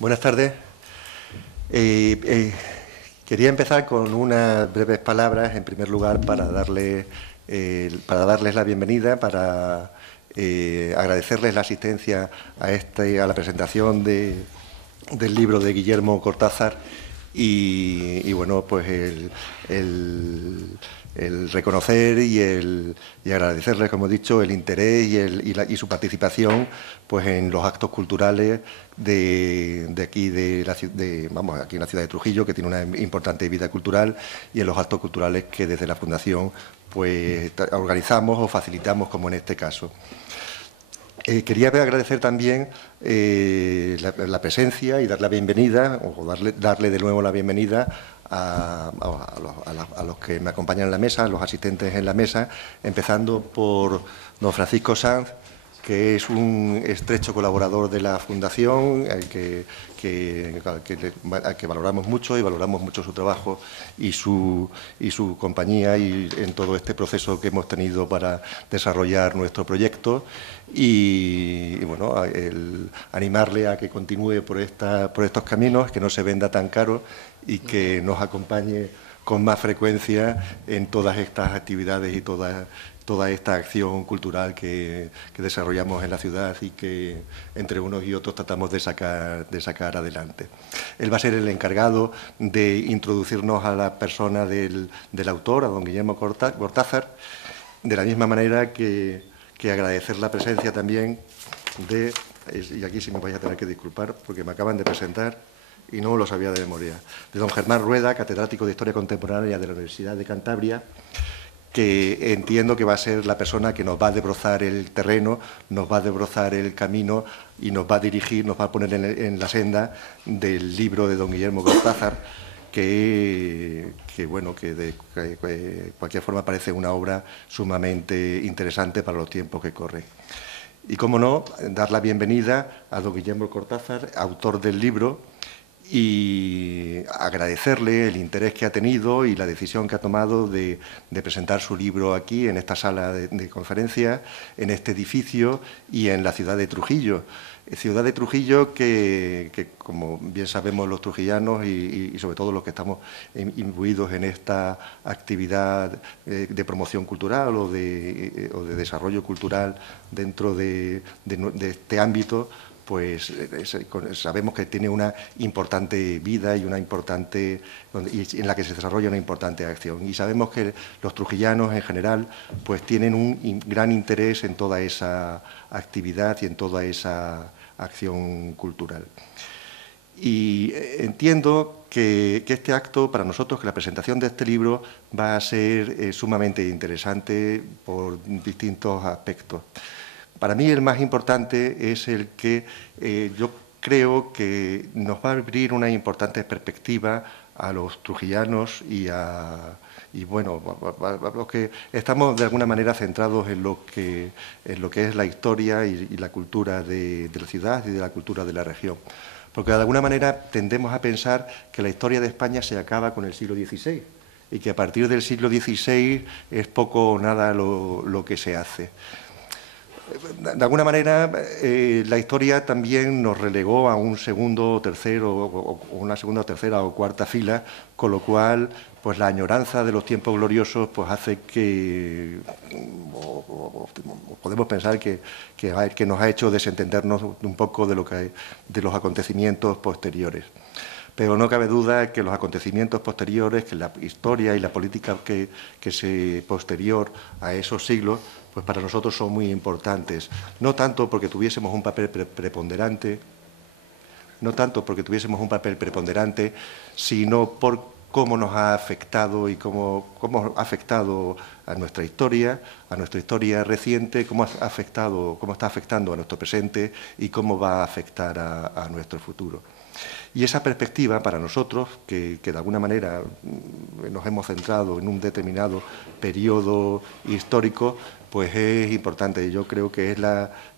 Buenas tardes. Eh, eh, Quería empezar con unas breves palabras, en primer lugar, para darles la bienvenida, para agradecerles la asistencia a la presentación del libro de Guillermo Cortázar y bueno, pues el reconocer y agradecerles, como he dicho, el interés y su participación pues en los actos culturales de aquí aquí en la ciudad de Trujillo, que tiene una importante vida cultural, y en los actos culturales que desde la Fundación pues organizamos o facilitamos, como en este caso. Quería agradecer también la presencia y dar la bienvenida, o darle de nuevo la bienvenida a los que me acompañan en la mesa, a los asistentes en la mesa, empezando por don Francisco Sanz, que es un estrecho colaborador de la Fundación, al que valoramos mucho, y valoramos mucho su trabajo y su compañía en todo este proceso que hemos tenido para desarrollar nuestro proyecto. Y bueno, animarle a que continúe por estos caminos, que no se venda tan caro y que nos acompañe con más frecuencia en todas estas actividades y toda esta acción cultural que desarrollamos en la ciudad y que entre unos y otros tratamos de sacar adelante. Él va a ser el encargado de introducirnos a la persona del autor, a don Guillermo Cortázar, de la misma manera que agradecer la presencia también y aquí sí me vais a tener que disculpar porque me acaban de presentar y no lo sabía de memoria, de don Germán Rueda, catedrático de Historia Contemporánea de la Universidad de Cantabria, que entiendo que va a ser la persona que nos va a desbrozar el terreno, nos va a desbrozar el camino y nos va a dirigir, nos va a poner en la senda del libro de don Guillermo Cortázar, que de cualquier forma parece una obra sumamente interesante para los tiempos que corren. Y, cómo no, dar la bienvenida a don Guillermo Cortázar, autor del libro, y agradecerle el interés que ha tenido y la decisión que ha tomado de presentar su libro aquí, en esta sala de conferencias, en este edificio y en la ciudad de Trujillo. Ciudad de Trujillo que como bien sabemos los trujillanos y sobre todo los que estamos imbuidos en esta actividad de promoción cultural o de desarrollo cultural dentro de este ámbito, pues sabemos que tiene una importante vida y en la que se desarrolla una importante acción. Y sabemos que los trujillanos en general pues tienen un gran interés en toda esa actividad y en toda esa acción cultural. Y entiendo que este acto, para nosotros, que la presentación de este libro va a ser sumamente interesante por distintos aspectos. Para mí el más importante es el que yo creo que nos va a abrir una importante perspectiva a los trujillanos y a los que estamos de alguna manera centrados en lo que es la historia y la cultura de la ciudad y de la cultura de la región. Porque de alguna manera tendemos a pensar que la historia de España se acaba con el siglo XVI y que a partir del siglo XVI es poco o nada lo que se hace. De alguna manera, la historia también nos relegó a un segundo, tercero, o una segunda, tercera o cuarta fila, con lo cual, pues la añoranza de los tiempos gloriosos, pues hace que podemos pensar que nos ha hecho desentendernos un poco de los acontecimientos posteriores. Pero no cabe duda que los acontecimientos posteriores, que la historia y la política que posterior a esos siglos, pues para nosotros son muy importantes. No tanto porque tuviésemos un papel preponderante, sino por cómo nos ha afectado y cómo ha afectado a nuestra historia reciente, cómo está afectando a nuestro presente y cómo va a afectar a nuestro futuro. Y esa perspectiva para nosotros, que de alguna manera nos hemos centrado en un determinado periodo histórico, pues es importante. Yo creo que es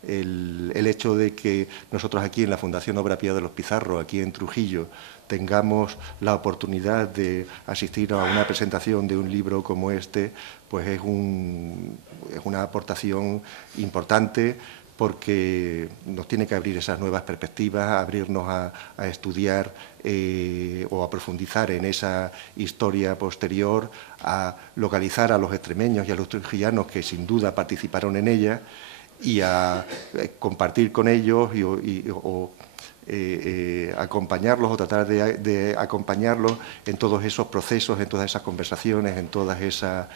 el hecho de que nosotros aquí en la Fundación Obra Pía de los Pizarro, aquí en Trujillo, tengamos la oportunidad de asistir a una presentación de un libro como este, pues es una aportación importante porque nos tiene que abrir esas nuevas perspectivas, abrirnos a estudiar o a profundizar en esa historia posterior, a localizar a los extremeños y a los trujillanos que sin duda participaron en ella y a compartir con ellos acompañarlos o tratar de acompañarlos en todos esos procesos, en todas esas conversaciones, en todas esas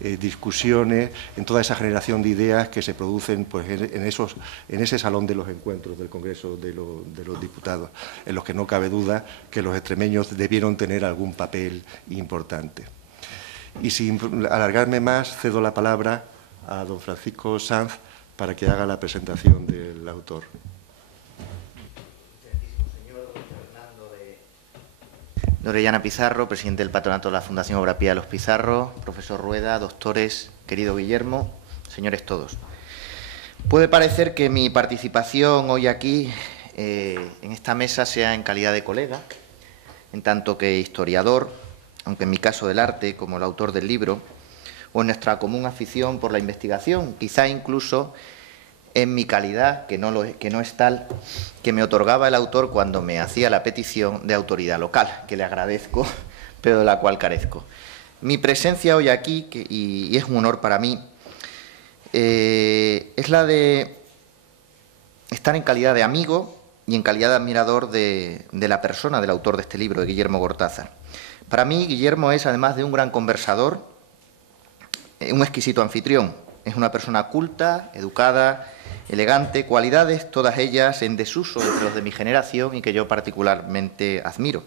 discusiones, en toda esa generación de ideas que se producen pues, en ese salón de los encuentros del Congreso de los Diputados, en los que no cabe duda que los extremeños debieron tener algún papel importante. Y sin alargarme más, cedo la palabra a don Francisco Sanz para que haga la presentación del autor. De Orellana Pizarro, presidente del Patronato de la Fundación Obra Pía de los Pizarro, profesor Rueda, doctores, querido Guillermo, señores todos. Puede parecer que mi participación hoy aquí, en esta mesa, sea en calidad de colega, en tanto que historiador, aunque en mi caso del arte, como el autor del libro, o en nuestra común afición por la investigación, quizá incluso en mi calidad, que no es tal, que me otorgaba el autor cuando me hacía la petición de autoridad local, que le agradezco, pero de la cual carezco. Mi presencia hoy aquí, y es un honor para mí, es la de estar en calidad de amigo y en calidad de admirador de la persona del autor de este libro, de Guillermo Cortázar. Para mí, Guillermo es, además de un gran conversador, un exquisito anfitrión. Es una persona culta, educada, elegante, cualidades, todas ellas en desuso entre los de mi generación y que yo particularmente admiro.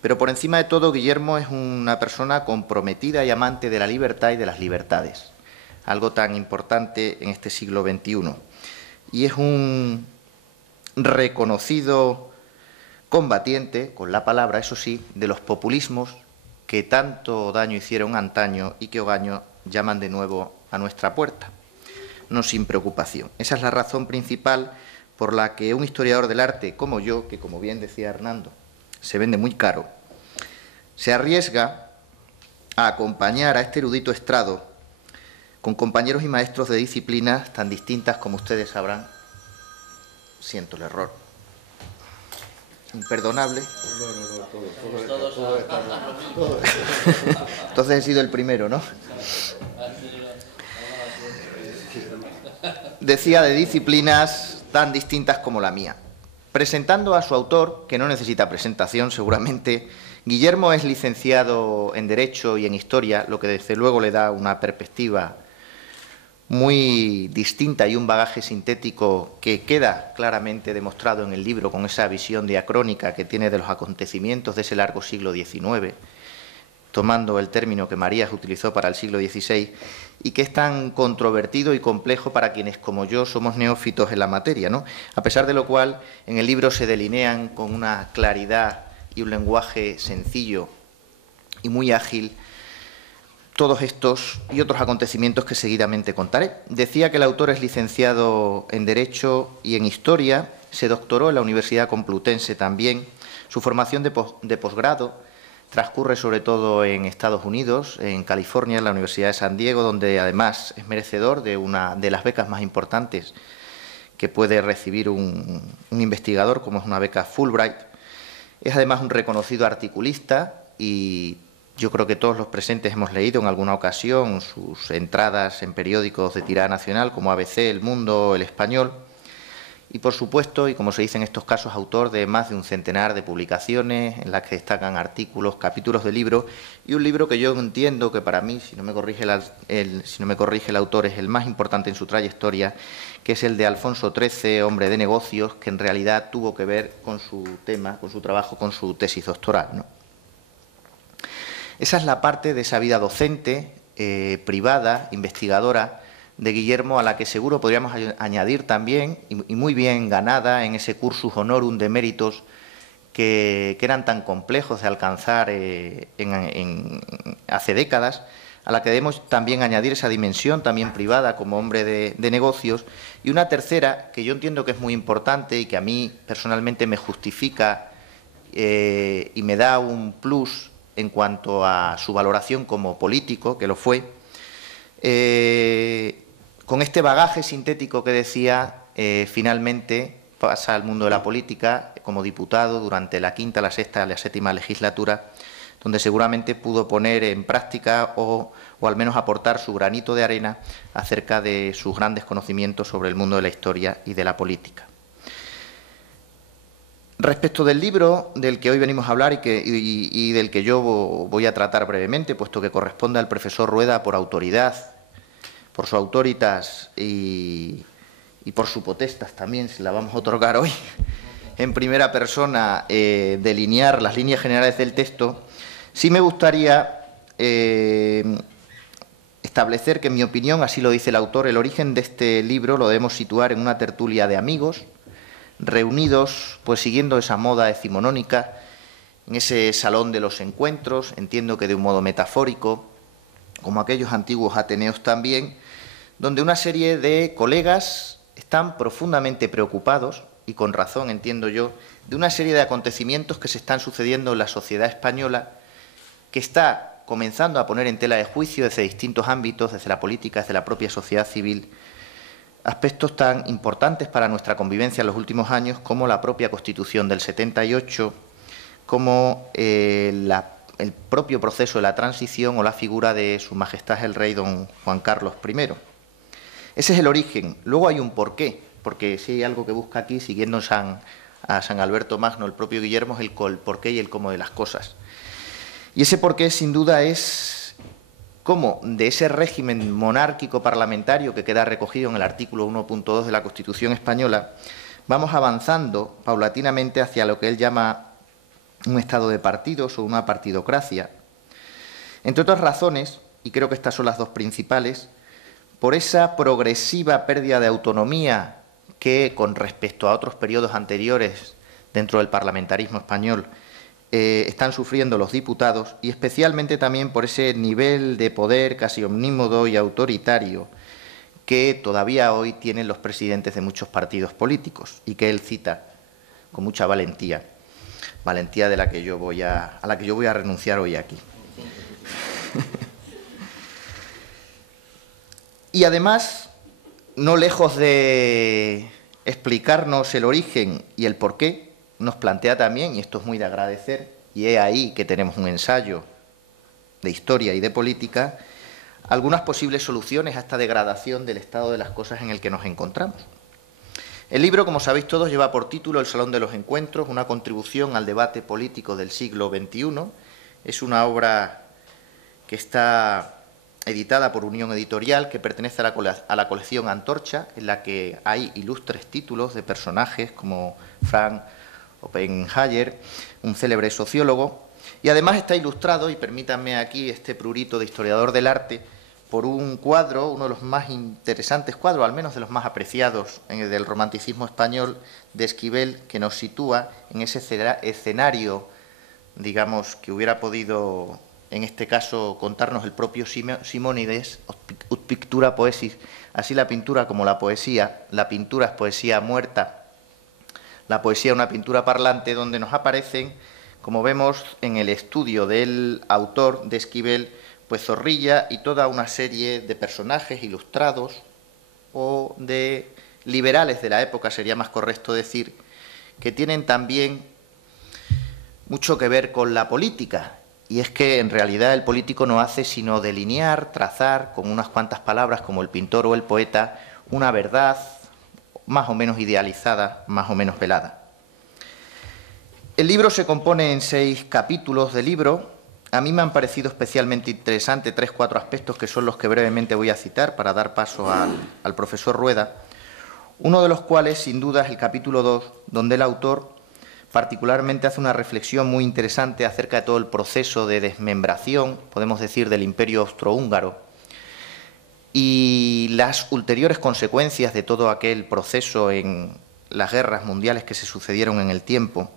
Pero por encima de todo, Guillermo es una persona comprometida y amante de la libertad y de las libertades, algo tan importante en este siglo XXI. Y es un reconocido combatiente, con la palabra, eso sí, de los populismos que tanto daño hicieron antaño y que hogaño llaman de nuevo a nuestra puerta. No sin preocupación. Esa es la razón principal por la que un historiador del arte como yo, que como bien decía Hernando, se vende muy caro, se arriesga a acompañar a este erudito estrado con compañeros y maestros de disciplinas tan distintas como ustedes sabrán. Siento el error. Imperdonable. No, entonces he sido el primero, ¿no? Decía, de disciplinas tan distintas como la mía. Presentando a su autor, que no necesita presentación seguramente, Guillermo es licenciado en Derecho y en Historia, lo que desde luego le da una perspectiva muy distinta y un bagaje sintético que queda claramente demostrado en el libro con esa visión diacrónica que tiene de los acontecimientos de ese largo siglo XIX, tomando el término que Marías utilizó para el siglo XVI, y que es tan controvertido y complejo para quienes, como yo, somos neófitos en la materia, ¿no? A pesar de lo cual, en el libro se delinean con una claridad y un lenguaje sencillo y muy ágil todos estos y otros acontecimientos que seguidamente contaré. Decía que el autor es licenciado en Derecho y en Historia, se doctoró en la Universidad Complutense también. Su formación de posgrado transcurre sobre todo en Estados Unidos, en California, en la Universidad de San Diego, donde además es merecedor de una de las becas más importantes que puede recibir un investigador, como es una beca Fulbright. Es además un reconocido articulista y yo creo que todos los presentes hemos leído en alguna ocasión sus entradas en periódicos de tirada nacional como ABC, El Mundo, El Español. Y por supuesto, y como se dice en estos casos, autor de más de un centenar de publicaciones en las que destacan artículos, capítulos de libros, y un libro que yo entiendo que para mí, si no me corrige el autor, es el más importante en su trayectoria, que es el de Alfonso XIII, hombre de negocios, que en realidad tuvo que ver con su tema, con su trabajo, con su tesis doctoral, ¿no? Esa es la parte de esa vida docente, privada, investigadora, de Guillermo, a la que seguro podríamos añadir también, y muy bien ganada en ese cursus honorum de méritos que eran tan complejos de alcanzar hace décadas, a la que debemos también añadir esa dimensión también privada como hombre de negocios, y una tercera que yo entiendo que es muy importante y que a mí personalmente me justifica y me da un plus en cuanto a su valoración como político, que lo fue, Con este bagaje sintético que decía, finalmente pasa al mundo de la política como diputado durante la quinta, la sexta y la séptima legislatura, donde seguramente pudo poner en práctica o al menos aportar su granito de arena acerca de sus grandes conocimientos sobre el mundo de la historia y de la política. Respecto del libro del que hoy venimos a hablar y del que yo voy a tratar brevemente, puesto que corresponde al profesor Rueda por autoridad, por su autoritas y por su potestas también, se la vamos a otorgar hoy, en primera persona, delinear las líneas generales del texto, sí me gustaría establecer que, en mi opinión, así lo dice el autor, el origen de este libro lo debemos situar en una tertulia de amigos, reunidos, pues siguiendo esa moda decimonónica, en ese salón de los encuentros, entiendo que de un modo metafórico, como aquellos antiguos ateneos también, donde una serie de colegas están profundamente preocupados, y con razón entiendo yo, de una serie de acontecimientos que se están sucediendo en la sociedad española, que está comenzando a poner en tela de juicio desde distintos ámbitos, desde la política, desde la propia sociedad civil, aspectos tan importantes para nuestra convivencia en los últimos años como la propia Constitución del 78, como el propio proceso de la transición o la figura de Su Majestad el Rey don Juan Carlos I. Ese es el origen. Luego hay un porqué, porque si hay algo que busca aquí, siguiendo a San Alberto Magno, el propio Guillermo, es el porqué y el cómo de las cosas. Y ese porqué, sin duda, es cómo de ese régimen monárquico parlamentario que queda recogido en el artículo 1.2 de la Constitución española, vamos avanzando paulatinamente hacia lo que él llama un estado de partidos o una partidocracia. Entre otras razones, y creo que estas son las dos principales, por esa progresiva pérdida de autonomía que, con respecto a otros periodos anteriores dentro del parlamentarismo español, están sufriendo los diputados, y especialmente también por ese nivel de poder casi omnímodo y autoritario que todavía hoy tienen los presidentes de muchos partidos políticos y que él cita con mucha valentía, valentía de la que yo voy a la que yo voy a renunciar hoy aquí. Y además, no lejos de explicarnos el origen y el porqué, nos plantea también, y esto es muy de agradecer, y es ahí que tenemos un ensayo de historia y de política, algunas posibles soluciones a esta degradación del estado de las cosas en el que nos encontramos. El libro, como sabéis todos, lleva por título El Salón de los Encuentros, una contribución al debate político del siglo XXI. Es una obra que está editada por Unión Editorial, que pertenece a la colección Antorcha, en la que hay ilustres títulos de personajes como Frank Oppenheimer, un célebre sociólogo, y además está ilustrado, y permítanme aquí este prurito de historiador del arte, por un cuadro, uno de los más interesantes cuadros, al menos de los más apreciados del romanticismo español, de Esquivel, que nos sitúa en ese escenario, digamos, que hubiera podido, en este caso, contarnos el propio Simónides, ut pictura poesis, así la pintura como la poesía. La pintura es poesía muerta, la poesía una pintura parlante, donde nos aparecen, como vemos en el estudio del autor de Esquivel, pues Zorrilla y toda una serie de personajes ilustrados o de liberales de la época, sería más correcto decir, que tienen también mucho que ver con la política. Y es que en realidad el político no hace sino delinear, trazar con unas cuantas palabras, como el pintor o el poeta, una verdad más o menos idealizada, más o menos velada. El libro se compone en 6 capítulos de libro. A mí me han parecido especialmente interesantes 3 o 4 aspectos que son los que brevemente voy a citar para dar paso al profesor Rueda, uno de los cuales, sin duda, es el capítulo 2, donde el autor particularmente hace una reflexión muy interesante acerca de todo el proceso de desmembración, podemos decir, del Imperio Austrohúngaro, y las ulteriores consecuencias de todo aquel proceso en las guerras mundiales que se sucedieron en el tiempo.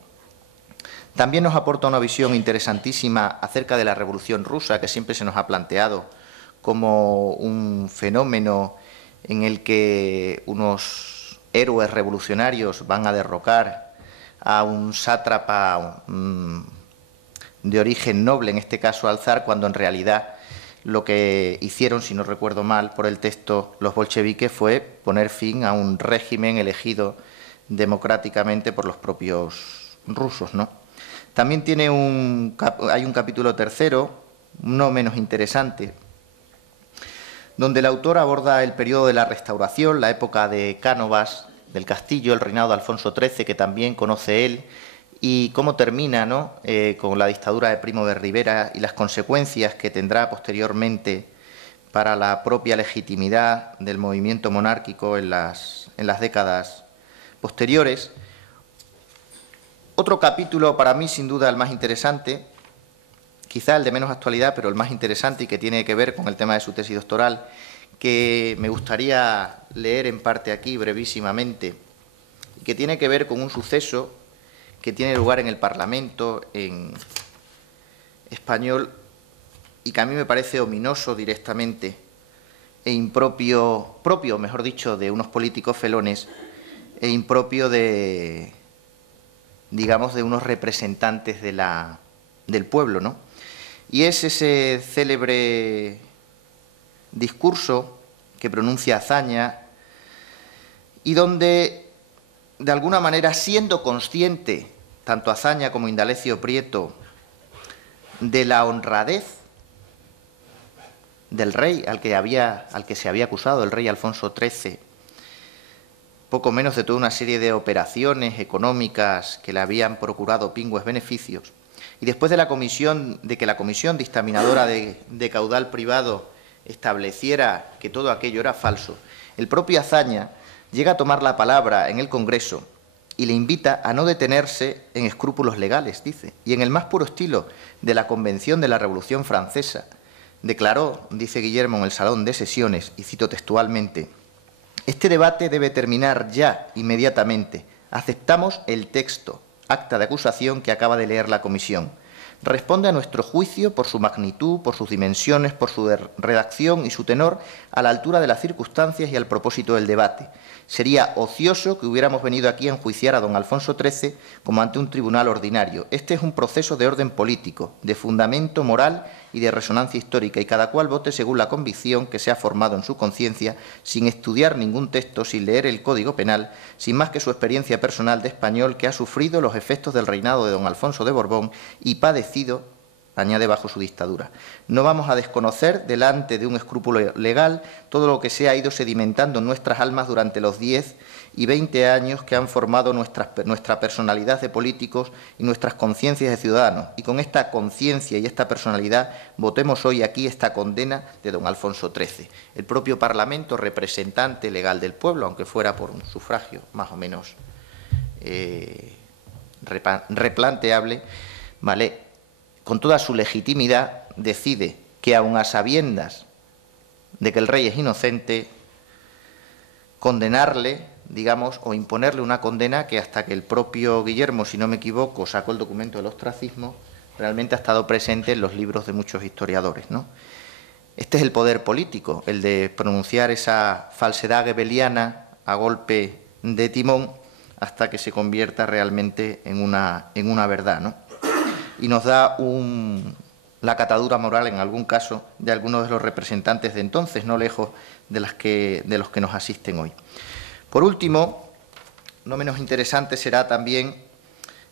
También nos aporta una visión interesantísima acerca de la Revolución Rusa, que siempre se nos ha planteado como un fenómeno en el que unos héroes revolucionarios van a derrocar a un sátrapa de origen noble, en este caso al zar, cuando en realidad lo que hicieron, si no recuerdo mal, por el texto los bolcheviques fue poner fin a un régimen elegido democráticamente por los propios rusos, ¿no? También hay un capítulo tercero, no menos interesante, donde el autor aborda el periodo de la Restauración, la época de Cánovas, del Castillo, el reinado de Alfonso XIII, que también conoce él, y cómo termina, ¿no?, con la dictadura de Primo de Rivera y las consecuencias que tendrá posteriormente para la propia legitimidad del movimiento monárquico en las décadas posteriores. Otro capítulo, para mí sin duda el más interesante, quizá el de menos actualidad, pero el más interesante y que tiene que ver con el tema de su tesis doctoral, que me gustaría leer en parte aquí brevísimamente, y que tiene que ver con un suceso que tiene lugar en el Parlamento en español y que a mí me parece ominoso directamente e impropio, mejor dicho, de unos políticos felones e impropio de, digamos, de unos representantes del pueblo, ¿no? Y es ese célebre discurso que pronuncia Azaña y donde, de alguna manera, siendo consciente, tanto Azaña como Indalecio Prieto, de la honradez del rey al que se había acusado, el rey Alfonso XIII, poco menos de toda una serie de operaciones económicas que le habían procurado pingües beneficios, y después de que la comisión dictaminadora de caudal privado estableciera que todo aquello era falso, el propio Azaña llega a tomar la palabra en el Congreso y le invita a no detenerse en escrúpulos legales, dice. Y en el más puro estilo de la Convención de la Revolución Francesa, declaró, dice Guillermo en el Salón de Sesiones, y cito textualmente: «Este debate debe terminar ya, inmediatamente. Aceptamos el texto, acta de acusación que acaba de leer la Comisión. Responde a nuestro juicio por su magnitud, por sus dimensiones, por su redacción y su tenor, a la altura de las circunstancias y al propósito del debate. Sería ocioso que hubiéramos venido aquí a enjuiciar a don Alfonso XIII como ante un tribunal ordinario. Este es un proceso de orden político, de fundamento moral y de resonancia histórica, y cada cual vote según la convicción que se ha formado en su conciencia, sin estudiar ningún texto, sin leer el Código Penal, sin más que su experiencia personal de español que ha sufrido los efectos del reinado de don Alfonso de Borbón y padecido, añade, bajo su dictadura. No vamos a desconocer, delante de un escrúpulo legal, todo lo que se ha ido sedimentando en nuestras almas durante los 10 y 20 años que han formado nuestra personalidad de políticos y nuestras conciencias de ciudadanos. Y con esta conciencia y esta personalidad votemos hoy aquí esta condena de don Alfonso XIII. El propio Parlamento, representante legal del pueblo, aunque fuera por un sufragio más o menos replanteable, ¿vale?, con toda su legitimidad, decide que, aun a sabiendas de que el rey es inocente, condenarle, digamos, o imponerle una condena que, hasta que el propio Guillermo, si no me equivoco, sacó el documento del ostracismo, realmente ha estado presente en los libros de muchos historiadores, ¿no? Este es el poder político, el de pronunciar esa falsedad gebeliana a golpe de timón hasta que se convierta realmente en una verdad, ¿no? Y nos da la catadura moral, en algún caso, de algunos de los representantes de entonces, no lejos de los que nos asisten hoy. Por último, no menos interesante será también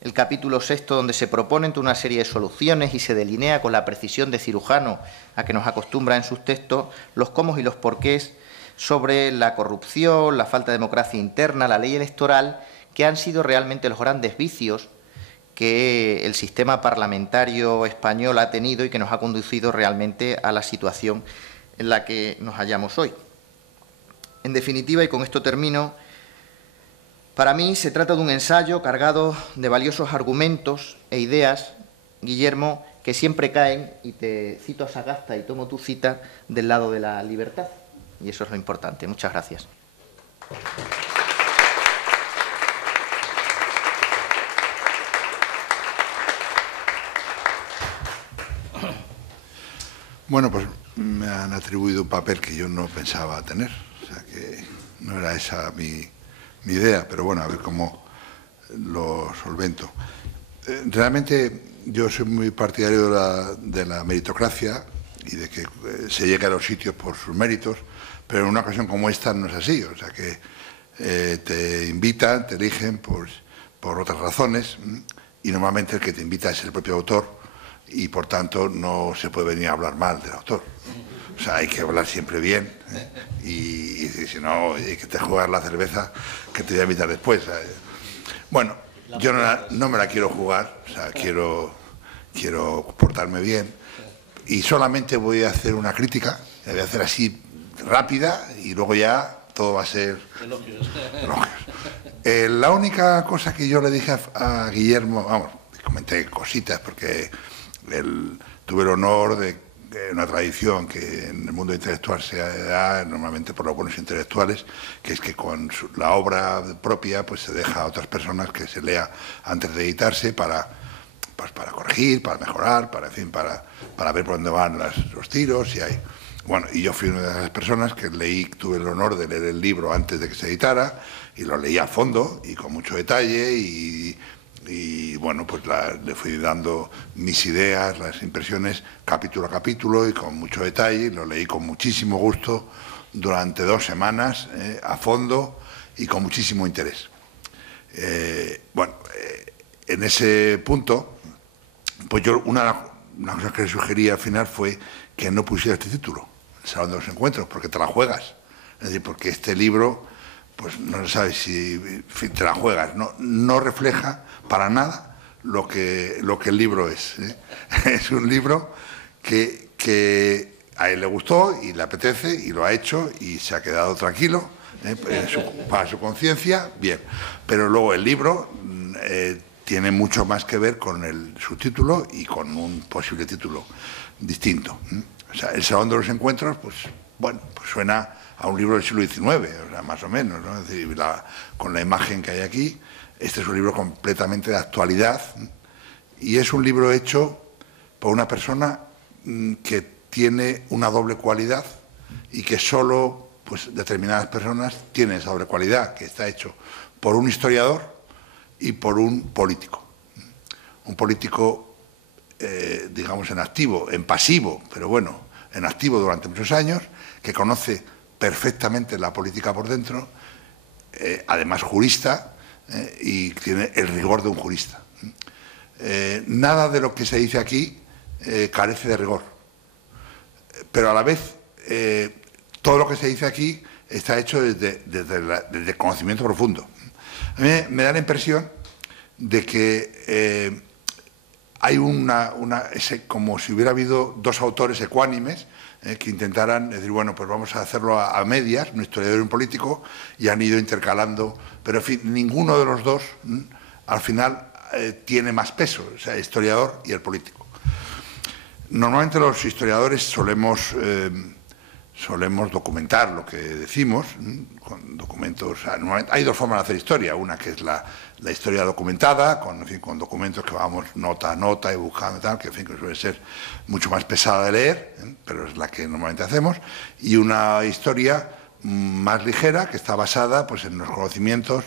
el capítulo 6, donde se proponen toda una serie de soluciones y se delinea con la precisión de cirujano a que nos acostumbra en sus textos los cómo y los porqués sobre la corrupción, la falta de democracia interna, la ley electoral, que han sido realmente los grandes vicios que el sistema parlamentario español ha tenido y que nos ha conducido realmente a la situación en la que nos hallamos hoy. En definitiva, y con esto termino, para mí se trata de un ensayo cargado de valiosos argumentos e ideas, Guillermo, que siempre caen, y te cito a Sagasta y tomo tu cita, del lado de la libertad. Y eso es lo importante. Muchas gracias. Bueno, pues me han atribuido un papel que yo no pensaba tener, o sea que no era esa mi idea, pero bueno, a ver cómo lo solvento. Realmente yo soy muy partidario de la meritocracia y de que se llegue a los sitios por sus méritos, pero en una ocasión como esta no es así, o sea que te invitan, te eligen por otras razones, y normalmente el que te invita es el propio autor y por tanto no se puede venir a hablar mal del autor. O sea, hay que hablar siempre bien, y si no, hay que te juegas la cerveza que te voy a invitar después. Bueno, yo no me la quiero jugar, o sea, quiero portarme bien y solamente voy a hacer una crítica, la voy a hacer así rápida y luego ya todo va a ser elogios. La única cosa que yo le dije a Guillermo, vamos, comenté cositas porque tuve el honor de una tradición que en el mundo intelectual se da normalmente por los buenos intelectuales, que es que con la obra propia pues se deja a otras personas que se lea antes de editarse para corregir, para mejorar, para ver por dónde van los tiros. Y yo fui una de las personas que tuve el honor de leer el libro antes de que se editara y lo leí a fondo y con mucho detalle y bueno, pues le fui dando mis ideas, las impresiones, capítulo a capítulo y con mucho detalle, y lo leí con muchísimo gusto durante 2 semanas, a fondo y con muchísimo interés. En ese punto, pues yo una cosa que le sugerí al final fue que no pusiera este título, El Salón de los Encuentros, porque te la juegas. Es decir, porque este libro, pues no sabes si te la juegas, no refleja para nada lo que el libro es. Es un libro que a él le gustó y le apetece y lo ha hecho y se ha quedado tranquilo, para su conciencia, bien. Pero luego el libro tiene mucho más que ver con el subtítulo y con un posible título distinto. O sea, El Salón de los Encuentros, pues bueno, pues suena a un libro del siglo XIX, o sea, más o menos, ¿no? Es decir, con la imagen que hay aquí. Este es un libro completamente de actualidad y es un libro hecho por una persona que tiene una doble cualidad y que solo pues, determinadas personas tienen esa doble cualidad, que está hecho por un historiador y por un político. Un político, digamos, en activo, en pasivo, pero bueno, en activo durante muchos años, que conoce perfectamente la política por dentro, además jurista, y tiene el rigor de un jurista. Nada de lo que se dice aquí carece de rigor, pero a la vez todo lo que se dice aquí está hecho desde conocimiento profundo. A mí me da la impresión de que hay como si hubiera habido 2 autores ecuánimes que intentaran decir, bueno, pues vamos a hacerlo a medias, un historiador y un político, y han ido intercalando, pero en fin, ninguno de los dos al final tiene más peso, o sea, el historiador y el político. Normalmente los historiadores solemos documentar lo que decimos, con documentos. O sea, hay 2 formas de hacer historia, una que es la historia documentada, con documentos que vamos nota a nota y buscando y tal, que suele ser mucho más pesada de leer, pero es la que normalmente hacemos, y una historia más ligera que está basada pues, en los conocimientos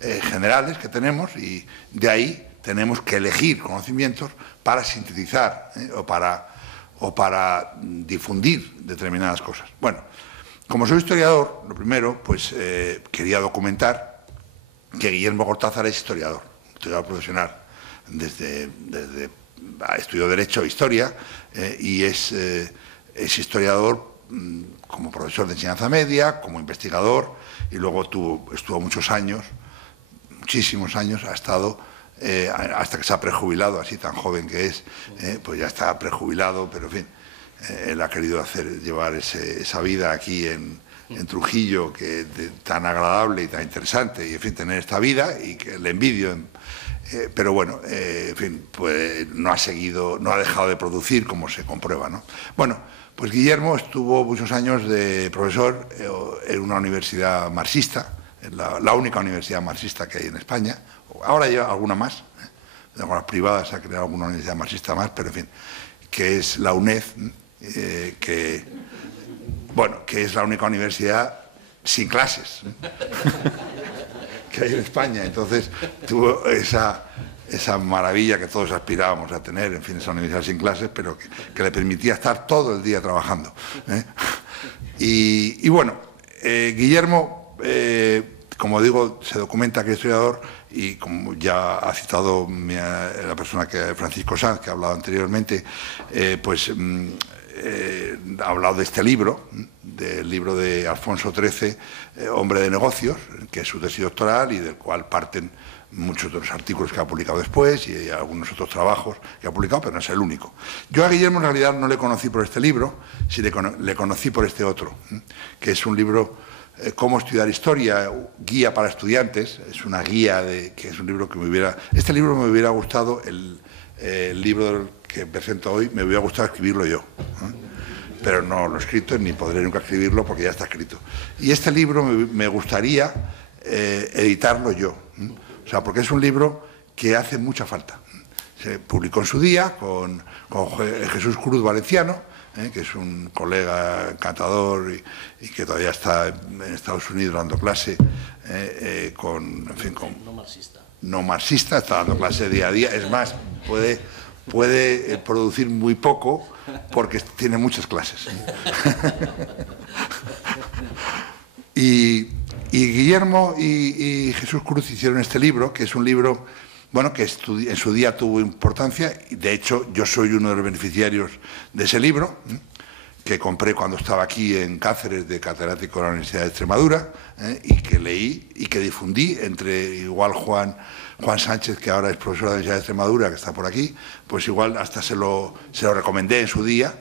generales que tenemos, y de ahí tenemos que elegir conocimientos para sintetizar o para difundir determinadas cosas. Bueno, como soy historiador, lo primero, pues quería documentar que Guillermo Cortázar es historiador profesional, estudió Derecho e Historia, y es historiador como profesor de enseñanza media, como investigador, y luego estuvo muchos años, muchísimos años, ha estado hasta que se ha prejubilado, así tan joven que es, pues ya está prejubilado, pero en fin, él ha querido llevar esa vida aquí en Trujillo, que tan agradable y tan interesante, y en fin, tener esta vida, y que le envidio, pero bueno, en fin, pues no ha dejado de producir, como se comprueba, ¿no? Bueno, pues Guillermo estuvo muchos años de profesor en una universidad marxista, la única universidad marxista que hay en España. Ahora hay alguna más, algunas privadas se ha creado alguna universidad marxista más, pero en fin, que es la UNED, que es la única universidad sin clases que hay en España. Entonces tuvo esa esa maravilla que todos aspirábamos a tener, en fin, esa universidad sin clases, pero que le permitía estar todo el día trabajando, ¿eh? Y bueno, Guillermo, como digo, se documenta que es historiador, y como ya ha citado la persona Francisco Sanz, que ha hablado anteriormente, pues ha hablado de este libro, del libro de Alfonso XIII, Hombre de Negocios, que es su tesis doctoral y del cual parten muchos de los artículos que ha publicado después y algunos otros trabajos que ha publicado, pero no es el único. Yo a Guillermo en realidad no le conocí por este libro, sino le conocí por este otro, que es un libro, Cómo estudiar historia, guía para estudiantes. Es una guía, que es un libro que este libro me hubiera gustado, el libro que presento hoy, me hubiera gustado escribirlo yo, pero no lo he escrito ni podré nunca escribirlo porque ya está escrito. Y este libro me gustaría editarlo yo, o sea, porque es un libro que hace mucha falta. Se publicó en su día con Jesús Cruz Valenciano, que es un colega encantador y que todavía está en Estados Unidos dando clase, no marxista, está dando clase día a día. Es más, puede producir muy poco porque tiene muchas clases. Y Guillermo y Jesús Cruz hicieron este libro, que es un libro, bueno, que en su día tuvo importancia, y de hecho yo soy uno de los beneficiarios de ese libro, que compré cuando estaba aquí en Cáceres de catedrático de la Universidad de Extremadura, y que leí y que difundí entre igual Juan Sánchez, que ahora es profesor de la Universidad de Extremadura, que está por aquí, pues igual hasta se lo recomendé en su día,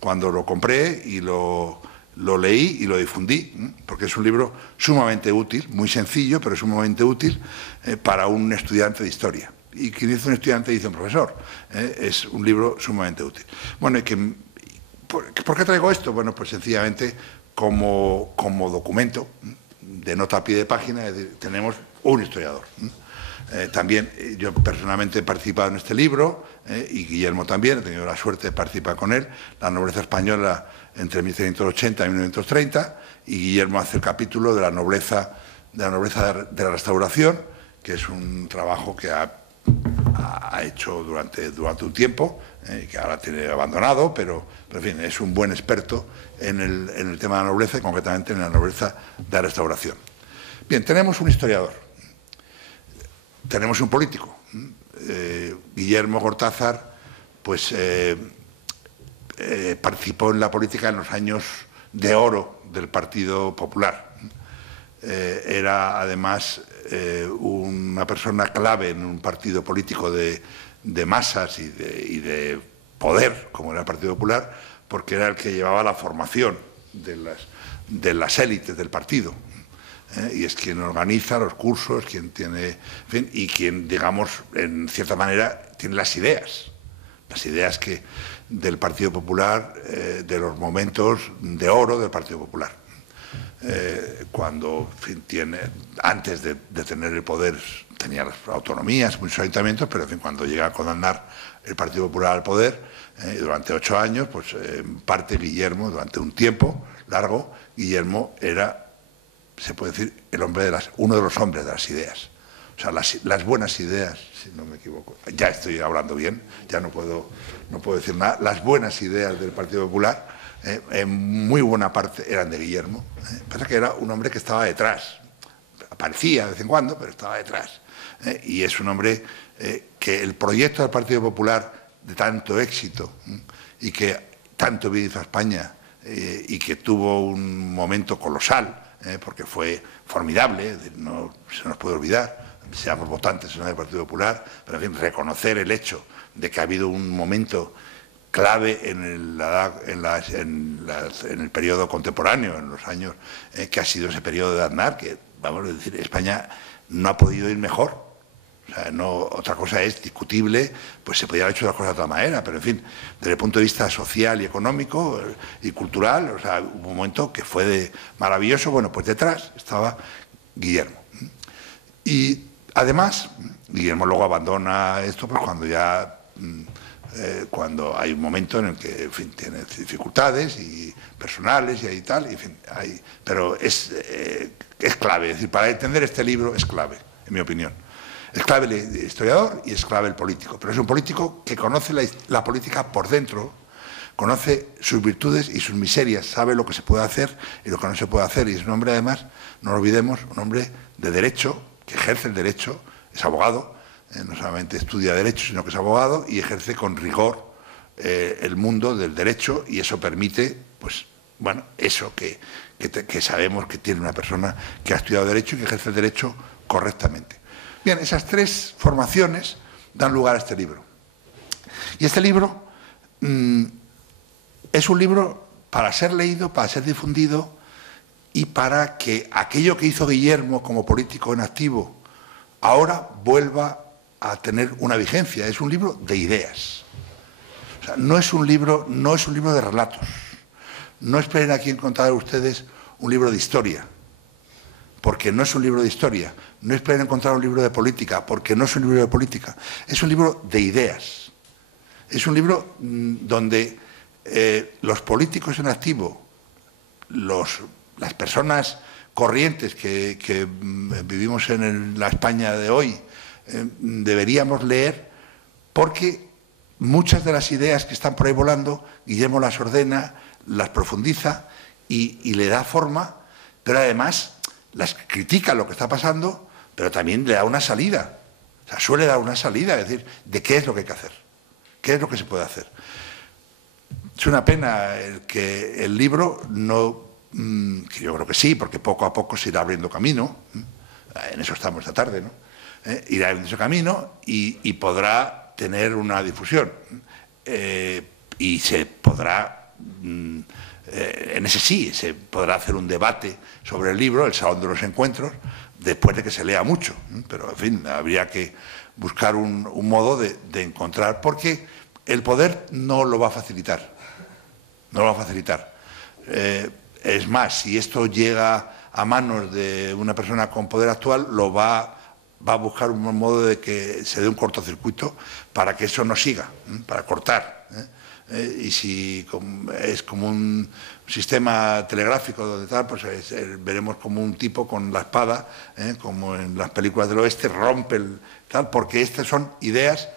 cuando lo compré, y lo leí y lo difundí, porque es un libro sumamente útil, muy sencillo, pero sumamente útil para un estudiante de historia. Y quien dice un estudiante dice un profesor. Es un libro sumamente útil. Bueno, ¿por qué traigo esto? Bueno, pues sencillamente como documento de nota a pie de página, es decir, tenemos un historiador. También yo personalmente he participado en este libro, y Guillermo también, he tenido la suerte de participar con él, La nobleza española entre 1780 y 1930, y Guillermo hace el capítulo de la nobleza de la Restauración, que es un trabajo que ha hecho durante un tiempo, que ahora tiene abandonado, pero en fin, es un buen experto en el tema de la nobleza y concretamente en la nobleza de la Restauración. Bien, tenemos un historiador, tenemos un político. Guillermo Cortázar, pues participó en la política en los años de oro del Partido Popular. Era además una persona clave en un partido político de masas y de poder, como era el Partido Popular, porque era el que llevaba la formación de las élites del partido. Y es quien organiza los cursos, quien tiene, en fin, y quien, digamos, en cierta manera, tiene las ideas del Partido Popular, de los momentos de oro del Partido Popular. Cuando, en fin, antes de tener el poder, tenía las autonomías, muchos ayuntamientos, pero en fin, cuando llega a condenar el Partido Popular al poder, durante 8 años, pues en parte Guillermo, durante un tiempo largo, Guillermo era, se puede decir, uno de los hombres de las ideas. O sea, las buenas ideas, si no me equivoco, ya estoy hablando bien, ya no puedo decir nada, las buenas ideas del Partido Popular, en muy buena parte eran de Guillermo. Pasa que era un hombre que estaba detrás, aparecía de vez en cuando, pero estaba detrás. Y es un hombre que el proyecto del Partido Popular, de tanto éxito, y que tanto bien hizo a España, y que tuvo un momento colosal, porque fue formidable, no se nos puede olvidar, seamos votantes o no del Partido Popular, pero en fin, reconocer el hecho de que ha habido un momento clave en el periodo contemporáneo, en los años que ha sido ese periodo de Aznar, que, vamos a decir, España no ha podido ir mejor. O sea, otra cosa es discutible, pues se podría haber hecho las cosas de otra manera, pero en fin, desde el punto de vista social y económico y cultural, o sea, hubo un momento que fue maravilloso. Bueno, pues detrás estaba Guillermo. Y además, Guillermo luego abandona esto, pues cuando hay un momento en el que, en fin, tiene dificultades y personales y tal, y en fin, pero es clave, es decir, para entender este libro es clave, en mi opinión. Es clave el historiador y es clave el político, pero es un político que conoce la política por dentro, conoce sus virtudes y sus miserias, sabe lo que se puede hacer y lo que no se puede hacer, y es un hombre, además, no lo olvidemos, un hombre de derecho, que ejerce el derecho, es abogado, no solamente estudia derecho, sino que es abogado y ejerce con rigor el mundo del derecho, y eso permite, pues, bueno, eso que sabemos que tiene una persona que ha estudiado derecho y que ejerce el derecho correctamente. Bien, esas tres formaciones dan lugar a este libro. Y este libro es un libro para ser leído, para ser difundido y para que aquello que hizo Guillermo como político en activo ahora vuelva a tener una vigencia. Es un libro de ideas. O sea, no es un libro de relatos. No esperen aquí encontrar ustedes un libro de historia, porque no es un libro de historia. No esperen encontrar un libro de política, porque no es un libro de política. Es un libro de ideas. Es un libro donde los políticos en activo, las personas corrientes que vivimos en la España de hoy, deberíamos leer, porque muchas de las ideas que están por ahí volando, Guillermo las ordena, las profundiza y le da forma, pero además las critica lo que está pasando, pero también le da una salida. O sea, suele dar una salida, es decir, de qué es lo que hay que hacer, qué es lo que se puede hacer. Es una pena que el libro no, que yo creo que sí, porque poco a poco se irá abriendo camino, en eso estamos esta tarde, ¿no? Irá abriendo ese camino y podrá tener una difusión, y se podrá, en ese sí, se podrá hacer un debate sobre el libro, el Salón de los Encuentros, después de que se lea mucho, pero en fin, habría que buscar un modo de encontrar, porque el poder no lo va a facilitar, no lo va a facilitar. Es más, si esto llega a manos de una persona con poder actual, va a buscar un modo de que se dé un cortocircuito para que eso no siga, para cortar. Y si es como un sistema telegráfico donde tal, pues veremos como un tipo con la espada, como en las películas del oeste, rompe el tal, porque estas son ideas.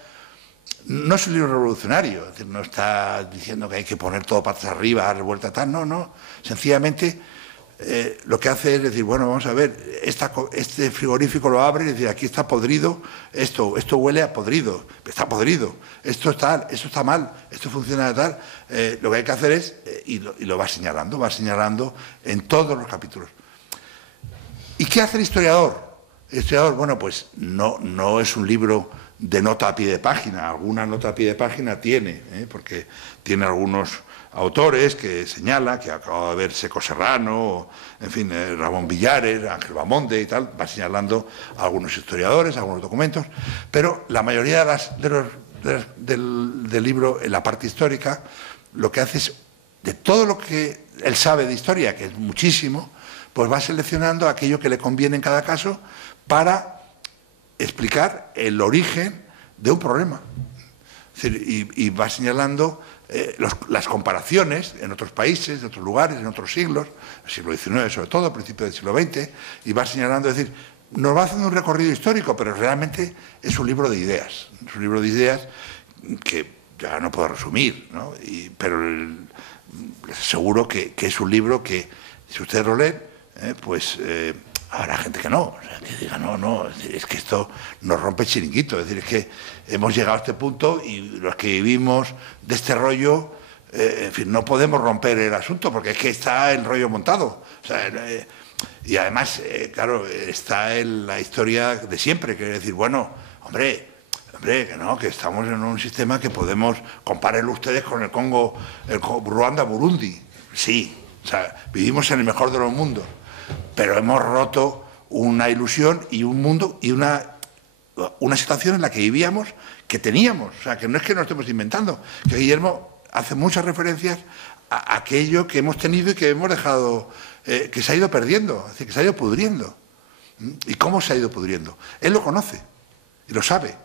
No es un libro revolucionario, es decir, no está diciendo que hay que poner todo patas arriba, dar vuelta tal, no. Sencillamente lo que hace es decir, bueno, vamos a ver, este frigorífico lo abre y decir, aquí está podrido, esto huele a podrido, está podrido, esto está mal, esto funciona tal. Lo que hay que hacer es, y lo va señalando en todos los capítulos. ¿Y qué hace el historiador? El historiador, bueno, pues no es un libro de nota a pie de página, alguna nota a pie de página tiene, porque tiene algunos autores que señala, que acaba de ver Seco Serrano, en fin, Ramón Villares, Ángel Bamonde y tal, va señalando a algunos historiadores, a algunos documentos, pero la mayoría del libro, en la parte histórica, lo que hace es, de todo lo que él sabe de historia, que es muchísimo, pues va seleccionando aquello que le conviene en cada caso para explicar el origen de un problema. Es decir, y va señalando las comparaciones en otros países, en otros lugares, en otros siglos, el siglo XIX sobre todo, principios del siglo XX, y va señalando, es decir, nos va haciendo un recorrido histórico, pero realmente es un libro de ideas. Es un libro de ideas que ya no puedo resumir, ¿no? Pero les aseguro que es un libro que, si ustedes lo leen, pues habrá gente que no, o sea, que diga, no, es que esto nos rompe el chiringuito, es decir, es que hemos llegado a este punto y los que vivimos de este rollo, en fin, no podemos romper el asunto porque es que está el rollo montado. O sea, y además, claro, está en la historia de siempre, que es decir, bueno, hombre, que no, que estamos en un sistema que podemos, compárenlo ustedes con el Congo, Ruanda, Burundi, sí, o sea, vivimos en el mejor de los mundos, pero hemos roto una ilusión y un mundo y una situación en la que vivíamos, que teníamos. O sea, que no es que nos estemos inventando, que Guillermo hace muchas referencias a aquello que hemos tenido y que hemos dejado, que se ha ido perdiendo, es decir, que se ha ido pudriendo. ¿Y cómo se ha ido pudriendo? Él lo conoce y lo sabe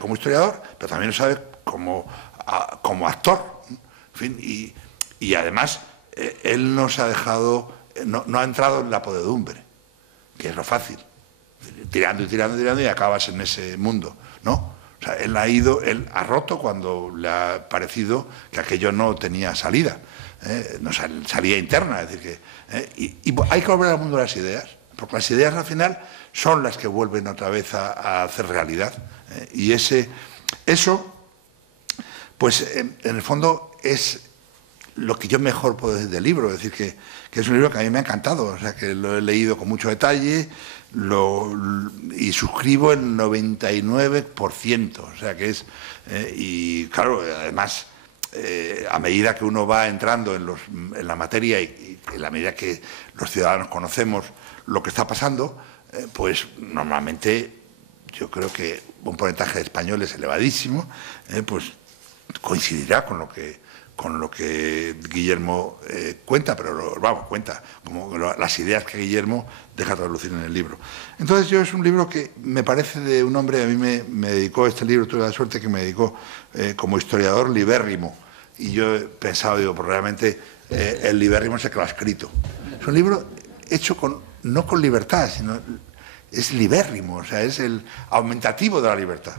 como historiador, pero también lo sabe como actor. En fin, y además, él nos ha dejado... No ha entrado en la podredumbre, que es lo fácil. tirando y tirando y tirando y acabas en ese mundo, ¿no? O sea, él ha roto cuando le ha parecido que aquello no tenía salida, no salida interna, es decir, y hay que volver al mundo de las ideas, porque las ideas al final son las que vuelven otra vez a hacer realidad, y eso, pues en el fondo es lo que yo mejor puedo decir del libro, es decir, que es un libro que a mí me ha encantado, o sea, que lo he leído con mucho detalle y suscribo el 99%, o sea, que es... y claro, además, a medida que uno va entrando en la materia y en la medida que los ciudadanos conocemos lo que está pasando, pues normalmente yo creo que un porcentaje de españoles elevadísimo, pues coincidirá con lo que Guillermo cuenta, pero cuenta como las ideas que Guillermo deja traslucir en el libro. Entonces es un libro que me parece de un hombre, a mí me dedicó este libro, tuve la suerte que me dedicó como historiador libérrimo, y yo he pensado, digo, pues realmente el libérrimo es el que lo ha escrito. Es un libro hecho no con libertad, sino es libérrimo, o sea, es el aumentativo de la libertad,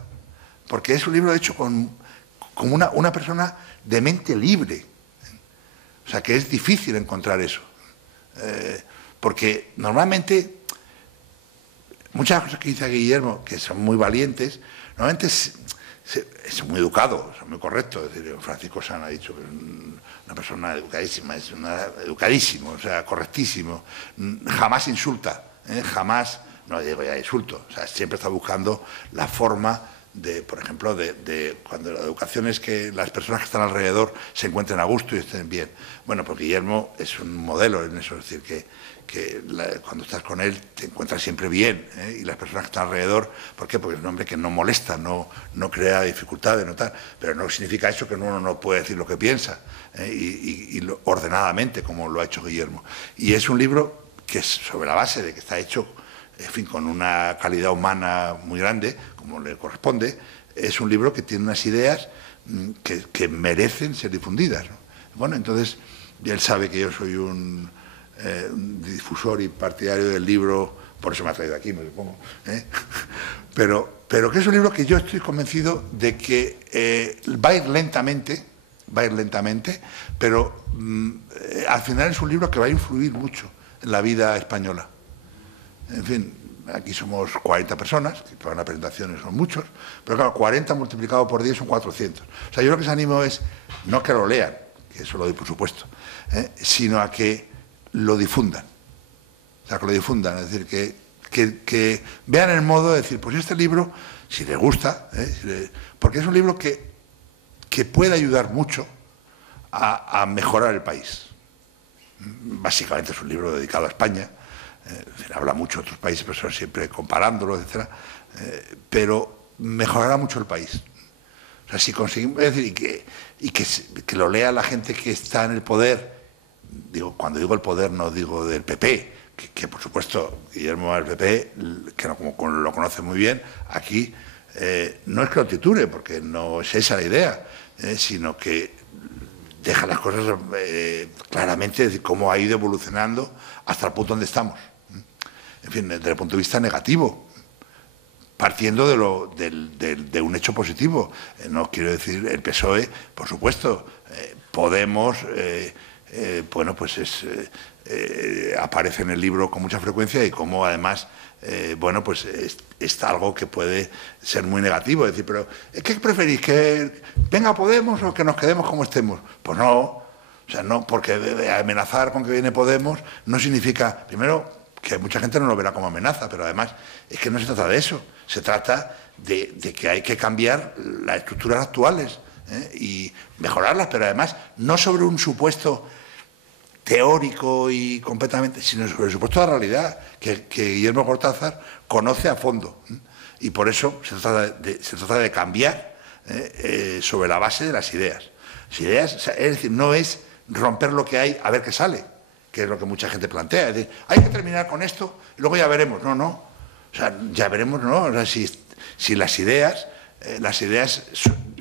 porque es un libro hecho como una persona de mente libre, o sea, que es difícil encontrar eso, porque normalmente muchas cosas que dice Guillermo, que son muy valientes, normalmente es muy educado, son muy correctos. Es decir, Francisco San ha dicho que es una persona educadísima, educadísimo, o sea, correctísimo, jamás insulta, jamás, no digo ya insulto, o sea, siempre está buscando la forma por ejemplo, cuando la educación es que las personas que están alrededor se encuentren a gusto y estén bien. Bueno, pues Guillermo es un modelo en eso, es decir, que cuando estás con él te encuentras siempre bien, y las personas que están alrededor, ¿por qué? Porque es un hombre que no molesta, no crea dificultades, no tal, pero no significa eso que uno no puede decir lo que piensa, y ordenadamente, como lo ha hecho Guillermo. Y es un libro que es sobre la base de que está hecho, en fin, con una calidad humana muy grande, como le corresponde. Es un libro que tiene unas ideas que merecen ser difundidas, ¿no? Bueno, entonces, él sabe que yo soy un difusor y partidario del libro, por eso me ha traído aquí, me supongo, pero que es un libro que yo estoy convencido de que va a ir lentamente, pero al final es un libro que va a influir mucho en la vida española. En fin, aquí somos 40 personas, que para una presentación son muchos, pero claro, 40 multiplicado por 10 son 400. O sea, yo lo que les animo es, no que lo lean, que eso lo doy por supuesto, sino a que lo difundan. O sea, que lo difundan, es decir, que vean el modo de decir, pues este libro, si les gusta, porque es un libro que puede ayudar mucho a mejorar el país. Básicamente es un libro dedicado a España. Habla mucho de otros países, pero siempre comparándolo, etcétera, pero mejorará mucho el país. O sea, si conseguimos, es decir, que lo lea la gente que está en el poder, cuando digo el poder no digo del PP, que por supuesto Guillermo del PP, que como lo conoce muy bien, aquí no es que lo titule, porque no es esa la idea, sino que deja las cosas claramente, es decir, cómo ha ido evolucionando hasta el punto donde estamos. En fin, desde el punto de vista negativo, partiendo de un hecho positivo. No quiero decir el PSOE, por supuesto, Podemos, bueno, pues aparece en el libro con mucha frecuencia y como además, bueno, pues es algo que puede ser muy negativo. Es decir, pero ¿qué preferís? ¿Que venga Podemos o que nos quedemos como estemos? Pues no, o sea, no, porque amenazar con que viene Podemos no significa, primero, que mucha gente no lo verá como amenaza, pero además es que no se trata de eso, se trata de que hay que cambiar las estructuras actuales y mejorarlas, pero además no sobre un supuesto teórico y completamente, sino sobre el supuesto de la realidad que Guillermo Cortázar conoce a fondo, y por eso se trata de cambiar sobre la base de las ideas. Las ideas, es decir, no es romper lo que hay a ver qué sale, que es lo que mucha gente plantea. Es decir, hay que terminar con esto y luego ya veremos. No. O sea, ya veremos, no. O sea, si las ideas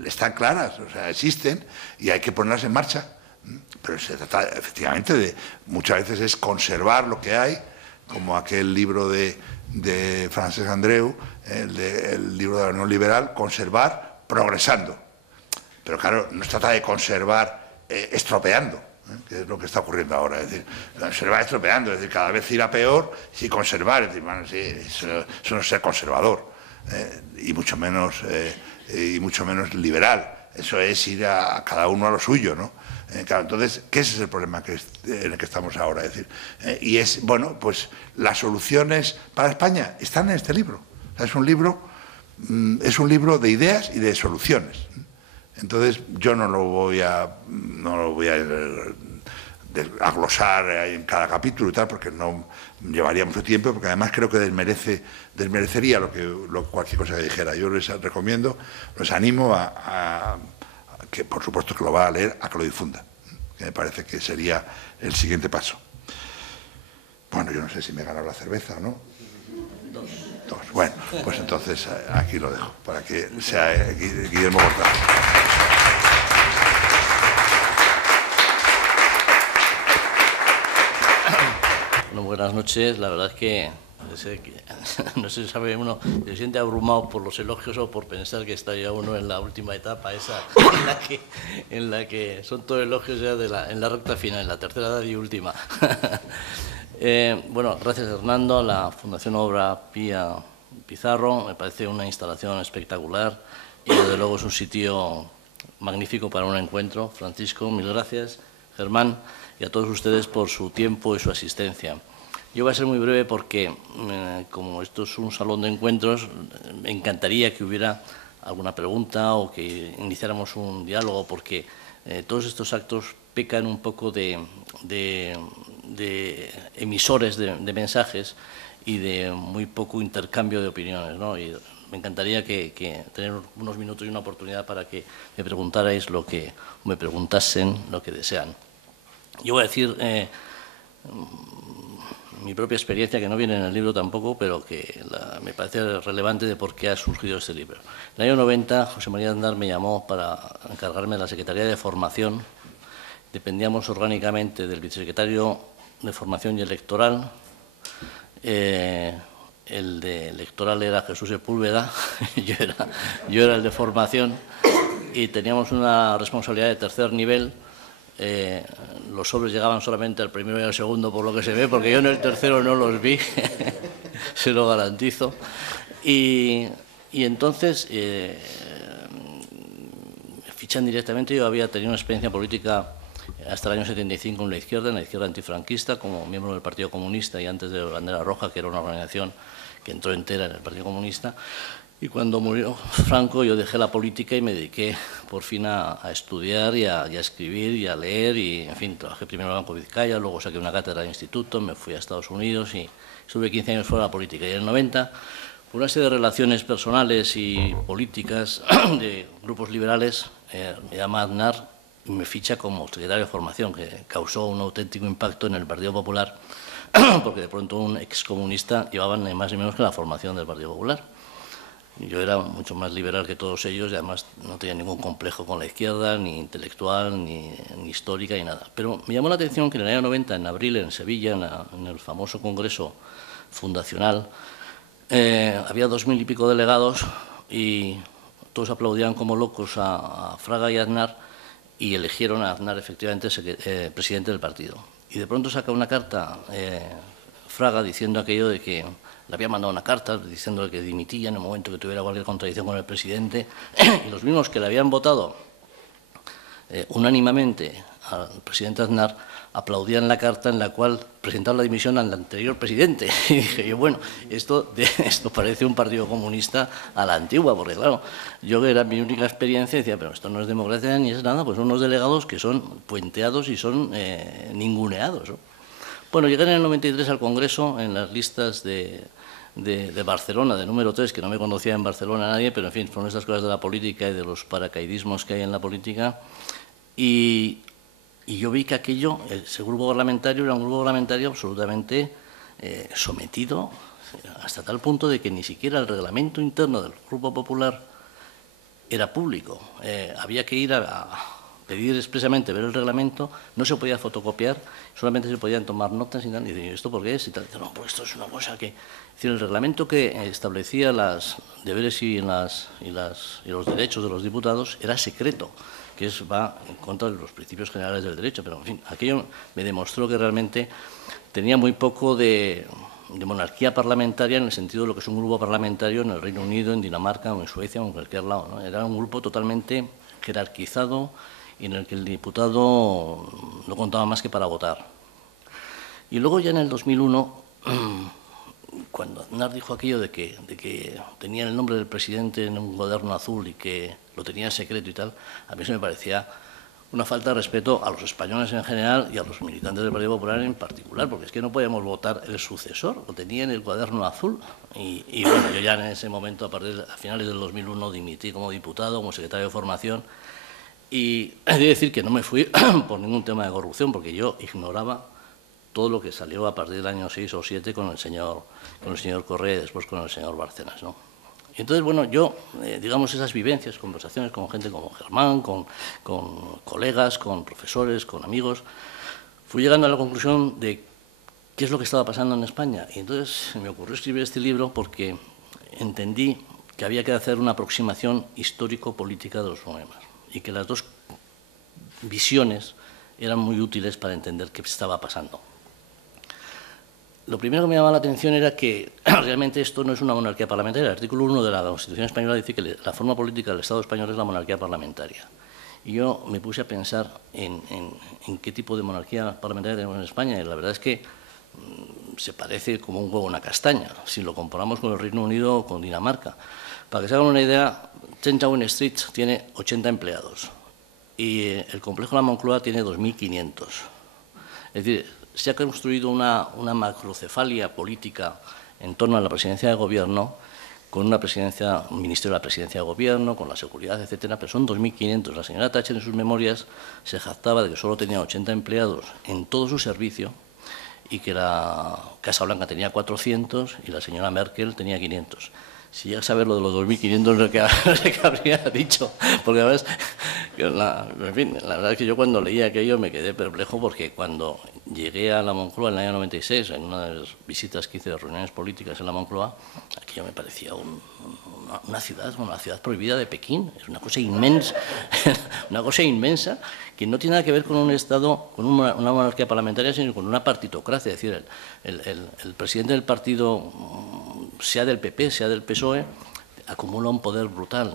están claras, o sea, existen y hay que ponerlas en marcha. Pero se trata efectivamente muchas veces es conservar lo que hay como aquel libro de Francesc Andreu, el libro de la Unión Liberal, Conservar progresando. Pero claro, no se trata de conservar estropeando, que es lo que está ocurriendo ahora. Es decir, conservar estropeando, es decir, cada vez irá peor si conservar. Es decir, bueno, sí, eso no es ser conservador, y mucho menos liberal. Eso es ir a cada uno a lo suyo, ¿no? Claro, entonces, ¿qué es el problema en el que estamos ahora? Es decir, y es, bueno, pues las soluciones para España están en este libro. O sea, es un libro de ideas y de soluciones. Entonces, yo no lo voy a glosar en cada capítulo y tal, porque no llevaría mucho tiempo, porque además creo que desmerecería cualquier cosa que dijera. Yo les recomiendo, los animo a que, por supuesto que lo va a leer, a que lo difunda, que me parece que sería el siguiente paso. Bueno, yo no sé si me he ganado la cerveza o no. Dos. Bueno, pues entonces aquí lo dejo, para que sea Guillermo Cortázar. Bueno, buenas noches. La verdad es que no se sabe uno, se siente abrumado por los elogios o por pensar que está ya uno en la última etapa, esa en la que son todos elogios ya en la recta final, en la tercera edad y última. Bueno, gracias Hernando, a la Fundación Obra Pía Pizarro, me parece una instalación espectacular y desde luego es un sitio magnífico para un encuentro. Francisco, mil gracias, Germán, y a todos ustedes por su tiempo y su asistencia. Yo voy a ser muy breve porque, como esto es un salón de encuentros, me encantaría que hubiera alguna pregunta o que iniciáramos un diálogo, porque todos estos actos pecan un poco de emisores de mensajes y de muy poco intercambio de opiniones, ¿no? Y me encantaría que tener unos minutos y una oportunidad para que me preguntarais me preguntasen lo que desean. Yo voy a decir mi propia experiencia, que no viene en el libro tampoco, pero que me parece relevante de por qué ha surgido este libro. En el año 90, José María Aznar me llamó para encargarme de la Secretaría de Formación. Dependíamos orgánicamente del vicesecretario de Formación y Electoral. El de electoral era Jesús Sepúlveda, yo era el de formación, y teníamos una responsabilidad de tercer nivel. Los sobres llegaban solamente al primero y al segundo, por lo que se ve, porque yo en el tercero no los vi, se lo garantizo. Y entonces me fichan directamente. Yo había tenido una experiencia política hasta el año 75 en la izquierda antifranquista, como miembro del Partido Comunista y antes de Bandera Roja, que era una organización que entró entera en el Partido Comunista. Y cuando murió Franco yo dejé la política y me dediqué por fin a estudiar y a escribir y a leer. Y, en fin, trabajé primero en el Banco Vizcaya, luego saqué una cátedra de instituto, me fui a Estados Unidos y estuve 15 años fuera de la política. Y en el 90, por una serie de relaciones personales y políticas de grupos liberales, me llama Aznar y me ficha como secretario de formación, que causó un auténtico impacto en el Partido Popular, porque de pronto un excomunista llevaba ni más ni menos que la formación del Partido Popular. Yo era mucho más liberal que todos ellos y además no tenía ningún complejo con la izquierda, ni intelectual, ni histórica, ni nada. Pero me llamó la atención que en el año 90, en abril, en Sevilla, en el famoso congreso fundacional, había 2000 y pico delegados y todos aplaudían como locos a Fraga y Aznar y eligieron a Aznar efectivamente presidente del partido. Y de pronto saca una carta Fraga diciendo aquello de que le había mandado una carta diciendo que dimitía en el momento que tuviera cualquier contradicción con el presidente, y los mismos que le habían votado unánimemente al presidente Aznar aplaudían la carta en la cual presentaba la dimisión al anterior presidente. Y dije yo, bueno, esto parece un partido comunista a la antigua, porque claro, yo que era mi única experiencia decía, pero esto no es democracia ni es nada, pues son unos delegados que son puenteados y son ninguneados, ¿no? Bueno, llegué en el 93 al Congreso en las listas de Barcelona, de número 3, que no me conocía en Barcelona nadie, pero en fin, fueron estas cosas de la política y de los paracaidismos que hay en la política. Y yo vi que aquello, ese grupo parlamentario era un grupo parlamentario absolutamente sometido, hasta tal punto de que ni siquiera el reglamento interno del Grupo Popular era público. Había que ir a pedir expresamente ver el reglamento, no se podía fotocopiar, solamente se podían tomar notas y tal. Y dice, ¿esto por qué es? Y tal. Dice, no, pues esto es una cosa que... Es decir, el reglamento que establecía los deberes y los derechos de los diputados era secreto, que va en contra de los principios generales del derecho. Pero, en fin, aquello me demostró que realmente tenía muy poco de monarquía parlamentaria en el sentido de lo que es un grupo parlamentario en el Reino Unido, en Dinamarca o en Suecia o en cualquier lado, ¿no? Era un grupo totalmente jerarquizado y en el que el diputado no contaba más que para votar. Y luego ya en el 2001, cuando Aznar dijo aquello de que tenía el nombre del presidente en un cuaderno azul y que lo tenía en secreto y tal, a mí se me parecía una falta de respeto a los españoles en general y a los militantes del Partido Popular en particular, porque es que no podíamos votar el sucesor, lo tenía en el cuaderno azul. Y bueno, yo ya en ese momento, a finales del 2001, dimití como diputado, como secretario de formación, y he de decir que no me fui por ningún tema de corrupción, porque yo ignoraba todo lo que salió a partir del año 6 o 7 con el señor Correa y después con el señor Bárcenas, ¿no? Entonces, bueno, yo, digamos, esas vivencias, conversaciones con gente como Germán, con colegas, con profesores, con amigos, fui llegando a la conclusión de qué es lo que estaba pasando en España. Y entonces me ocurrió escribir este libro porque entendí que había que hacer una aproximación histórico-política de los problemas y que las dos visiones eran muy útiles para entender qué estaba pasando. Lo primero que me llamaba la atención era que realmente esto no es una monarquía parlamentaria. El artículo 1 de la Constitución española dice que la forma política del Estado español es la monarquía parlamentaria. Y yo me puse a pensar en qué tipo de monarquía parlamentaria tenemos en España, y la verdad es que se parece como un huevo a una castaña, si lo comparamos con el Reino Unido o con Dinamarca. Para que se hagan una idea, 10 Downing Street tiene 80 empleados y el complejo de la Moncloa tiene 2.500. Es decir, se ha construido una macrocefalia política en torno a la presidencia de gobierno, con un ministerio de la presidencia de gobierno, con la seguridad, etcétera, pero son 2.500. La señora Thatcher en sus memorias se jactaba de que solo tenía 80 empleados en todo su servicio y que la Casa Blanca tenía 400 y la señora Merkel tenía 500. Si llegas a ver lo de los 2.500, no sé qué habría dicho, porque además, en fin, la verdad es que yo cuando leía aquello me quedé perplejo, porque cuando llegué a la Moncloa en el año 96, en una de las visitas que hice de reuniones políticas en la Moncloa, aquello me parecía una ciudad prohibida de Pekín. Es una cosa inmensa, que no tiene nada que ver con un Estado, con una monarquía parlamentaria, sino con una partitocracia. Es decir, el presidente del partido, sea del PP, sea del PSOE, acumula un poder brutal,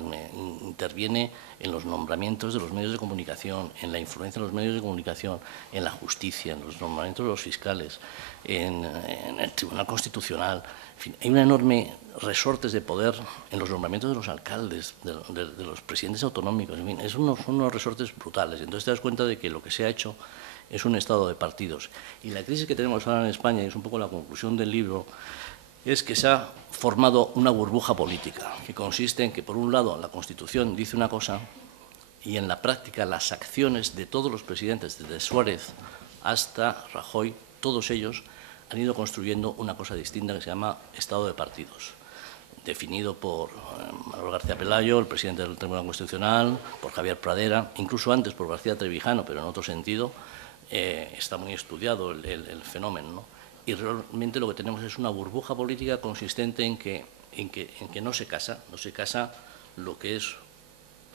interviene en los nombramientos de los medios de comunicación, en la influencia de los medios de comunicación, en la justicia, en los nombramientos de los fiscales, en el Tribunal Constitucional. En fin, hay una enorme resortes de poder en los nombramientos de los alcaldes, de los presidentes autonómicos. En fin, son unos resortes brutales. Entonces te das cuenta de que lo que se ha hecho es un estado de partidos. Y la crisis que tenemos ahora en España, y es un poco la conclusión del libro, es que se ha formado una burbuja política, que consiste en que, por un lado, la Constitución dice una cosa y, en la práctica, las acciones de todos los presidentes, desde Suárez hasta Rajoy, todos ellos han ido construyendo una cosa distinta que se llama Estado de partidos, definido por Manuel García Pelayo, el presidente del Tribunal Constitucional, por Javier Pradera, incluso antes por García Trevijano, pero en otro sentido. Está muy estudiado el fenómeno, ¿no? Y realmente lo que tenemos es una burbuja política consistente en que no se casa lo que es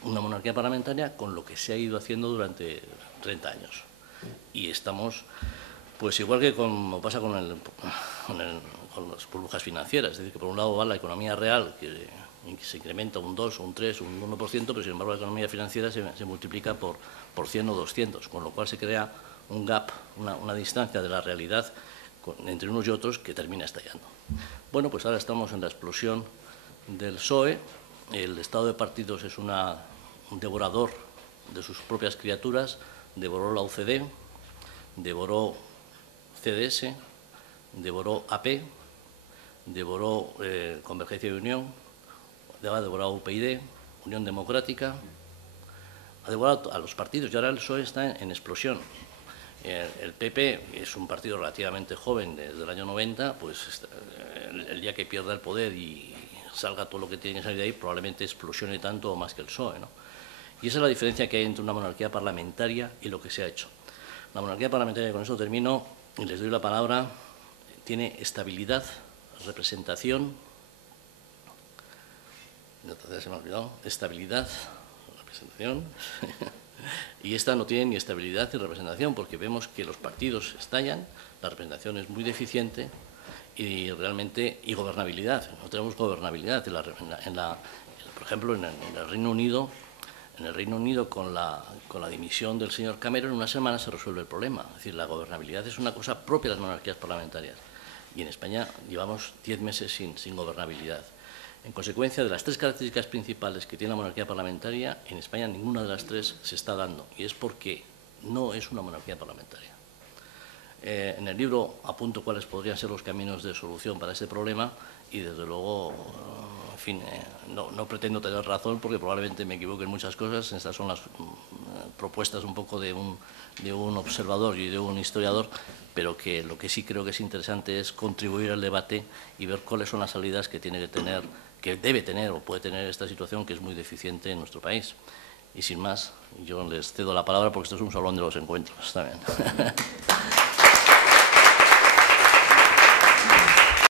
una monarquía parlamentaria con lo que se ha ido haciendo durante 30 años. Y estamos, pues igual que como pasa con las burbujas financieras, es decir, que por un lado va la economía real, que se incrementa un 2, un 3, un 1%, pero sin embargo la economía financiera se multiplica por 100 o 200, con lo cual se crea un gap, una distancia de la realidad entre unos y otros que termina estallando. Bueno, pues ahora estamos en la explosión del PSOE. El Estado de partidos es un devorador de sus propias criaturas. Devoró la UCD, devoró CDS, devoró AP, devoró Convergencia y Unión, ha devorado UPyD, Unión Democrática, ha devorado a los partidos y ahora el PSOE está en explosión. El PP es un partido relativamente joven, desde el año 90, pues el día que pierda el poder y salga todo lo que tiene que salir de ahí, probablemente explosione tanto o más que el PSOE, ¿no? Y esa es la diferencia que hay entre una monarquía parlamentaria y lo que se ha hecho. La monarquía parlamentaria, con eso termino y les doy la palabra, tiene estabilidad, representación, se me ha olvidado, estabilidad, representación, y esta no tiene ni estabilidad ni representación, porque vemos que los partidos estallan, la representación es muy deficiente y realmente, y gobernabilidad, no tenemos gobernabilidad. Por ejemplo, en el Reino Unido, con la dimisión del señor Cameron, en una semana se resuelve el problema. Es decir, la gobernabilidad es una cosa propia de las monarquías parlamentarias. Y en España llevamos 10 meses sin gobernabilidad. En consecuencia de las 3 características principales que tiene la monarquía parlamentaria, en España ninguna de las 3 se está dando. Y es porque no es una monarquía parlamentaria. En el libro apunto cuáles podrían ser los caminos de solución para este problema y, desde luego, en fin, no pretendo tener razón porque probablemente me equivoque en muchas cosas. Estas son las propuestas un poco de un observador y de un historiador, pero que lo que sí creo que es interesante es contribuir al debate y ver cuáles son las salidas que tiene que tener, que debe tener o puede tener esta situación que es muy deficiente en nuestro país. Y sin más, yo les cedo la palabra porque esto es un salón de los encuentros. Está bien.